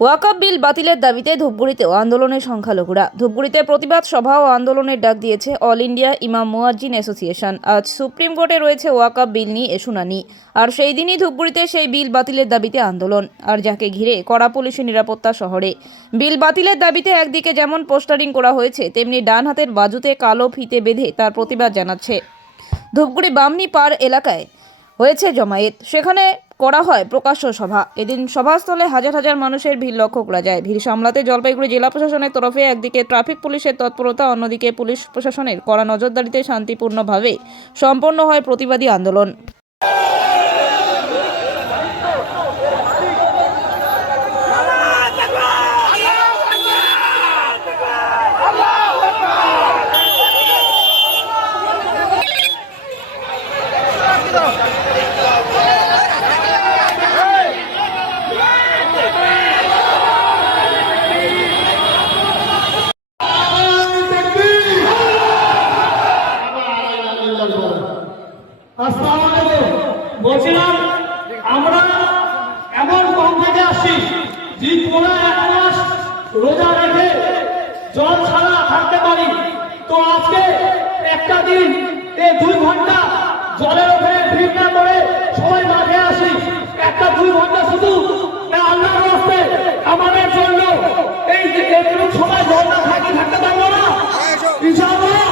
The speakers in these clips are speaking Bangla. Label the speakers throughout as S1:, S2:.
S1: ওয়াকআপ বিল বাতিলের দাবিতে ধূপগুড়িতেও আন্দোলনের সংখ্যালঘুরা। ধূপগুড়িতে প্রতিবাদ সভা ও আন্দোলনের ডাক দিয়েছে অল ইন্ডিয়া ইমাম মুয়াজ্জিন অ্যাসোসিয়েশন। আজ সুপ্রিম কোর্টে রয়েছে ওয়াকআপ বিল নিয়ে শুনানি। আর সেই দিনই ধূপগুড়িতে সেই বিল বাতিলের দাবিতে আন্দোলন। আর যাকে ঘিরে কড়া পুলিশি নিরাপত্তা শহরে। বিল বাতিলের দাবিতে একদিকে যেমন পোস্টারিং করা হয়েছে, তেমনি ডান হাতের বাজুতে কালো ফিতে বেঁধে তার প্রতিবাদ জানাচ্ছে। ধূপগুড়ি বামনি পার এলাকায় হয়েছে জমায়েত। সেখানে করা হয়, প্রকাশ্য সভা। এদিন সভাস্থলে হাজার হাজার মানুষের ভিড় লক্ষ্য করা যায়। ভিড় সামলাতে জলপাইগুড়ি জেলা প্রশাসনের তরফে একদিকে ট্রাফিক পুলিশের তৎপরতা, অন্যদিকে পুলিশ প্রশাসনের কড়া নজরদারিতে শান্তিপূর্ণভাবে সম্পন্ন হয় প্রতিবাদী আন্দোলন।
S2: বলছিলাম, আমরা এমন কম আসছি, যে কোনো এক মাস রোজা রেখে জল ছাড়া থাকতে পারি। তো আজকে একটা দিন এই দুই ঘণ্টা জলের ওপরে ভিড় না করে সবাই মাঠে আসি একটা দুই ঘণ্টা শুধু এই আল্লাহর রাস্তে আমাদের জন্য এই যে একটু সময় জল না থাকি থাকতে পারব না ইনশাআল্লাহ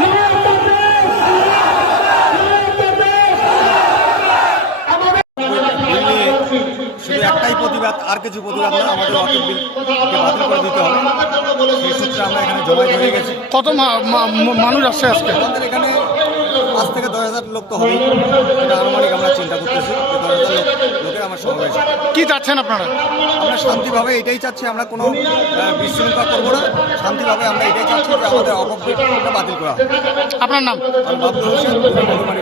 S2: নারায়ে তাকবীর!
S3: নিয়ে একটাই প্রতিবাদ আর কিছু প্রতিবাদ না আমাদের ওয়াকিল বিলকে বাতিল করে দিতে হবে। সেই সূত্রে আমরা এখানে জমায়েত হয়ে গেছি।
S4: কত মানুষ আসছে আজকে?
S3: আমাদের এখানে পাঁচ থেকে দশ হাজার লোক তো হবে এটা আনুমানিক আমরা চিন্তা করতেছি যে দশ হাজার লোক লোকের আমার সমাবেশ।
S4: কি চাচ্ছেন আপনারা?
S3: আমরা শান্তিভাবে এটাই চাচ্ছি আমরা কোনো বিশৃঙ্খলা করব না। শান্তিভাবে আমরা এটাই চাচ্ছি যে আমাদের অপবিলটা বাতিল করা।
S4: আপনার নাম?
S3: বাবলু হোসেন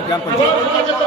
S3: গ্রাম পঞ্চায়েত